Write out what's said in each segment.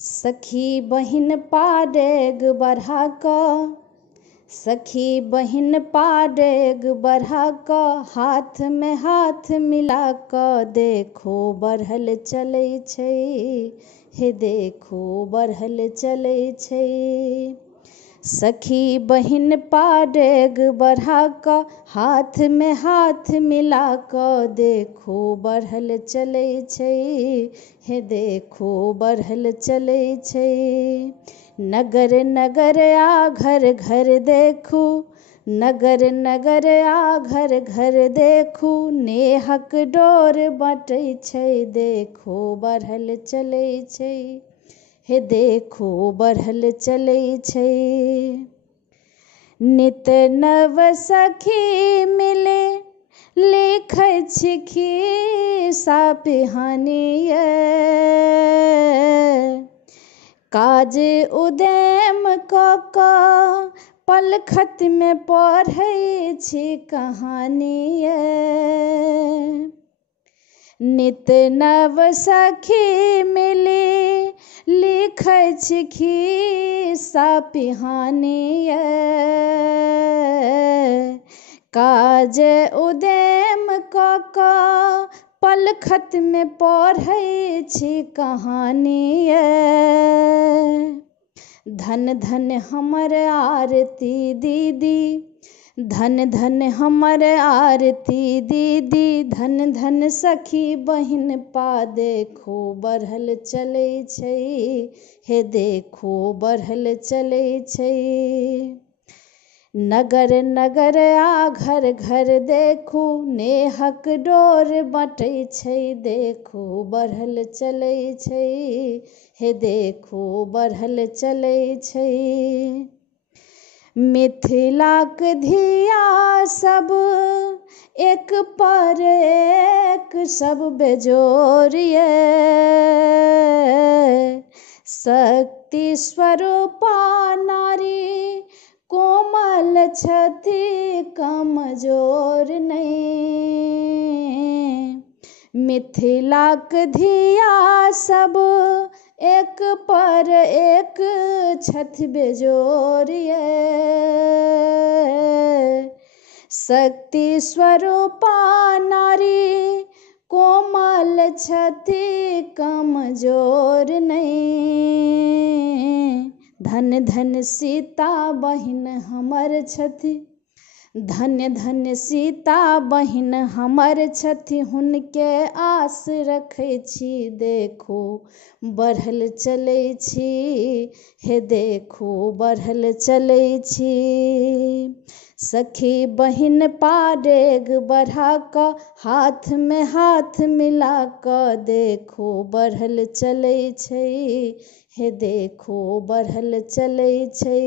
सखी बहिन पाडेग बढ़ा क सखी बहिन पाडेग बढ़ा क हाथ में हाथ मिला क देखो बढ़ल चलै छै, हे देखो बढ़ल चलै छै। सखी बहिन पाडेग बढ़ा क हाथ में हाथ मिला क देखो बढ़ल चलै छै, हे देखो बढ़ल चलै छै। नगर नगर आ घर घर देखू, नगर नगर आ घर घर देखू, नेहक डोर बँटै छै, देखो बढ़ल चलै छै, हे देखो बढ़ल चलै छै। नित नव सखी मिले लिखै छी खिस्सा पिहानी ये, काज उद्यम कऽ कऽ पलखत में पढ़ै छी कहानी ये। नित नव सखी मिली लिखै छी खिस्सा पिहानी ये, काज उद्यम कऽ कऽ पलखत में पढ़ै छी कहानी ये। धन धन हमर आरती दीदी, धन धन हमर आरती दीदी, धन धन सखी बहिन पा देखो बढ़ल चलै छै, हे देखो बढ़ल चलै छै। नगर नगर आ घर घर देखू, नेहक डोर बँटै छै, देखो बढ़ल चलै छै, हे देखो बढ़ल चलै छै। मिथिलाक धिया सब एक पर एक सब बेजोर ये, शक्ति स्वरूपा नारी कोमल छथि कमजोर नहीं। मिथिलाक धिया सब एक पर एक छथि बेजोर ये, शक्ति स्वरूपा नारी कोमल छथि कमजोर नहीं। धन धन सीता बहिन हमर छथि, धन्य धन्य सीता बहिन हमर छथि, हुनके आस रखै छी, देखो बढ़ल चलै छी, हे देखो बढ़ल चलै छी। सखी बहिन पाडेग बढ़ा क हाथ में हाथ मिला क देखो बढ़ल चलै छै, हे देखो बढ़ल चलै छै।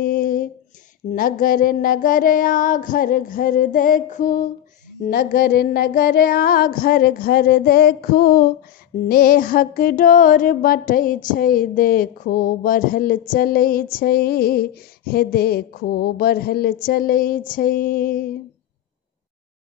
नगर नगर आ घर घर देखू, नगर नगर आ घर घर देखू, नेहक डोर बँटै छै, देखो बढ़ल चलै छै, हे देखो बढ़ल चलै छै।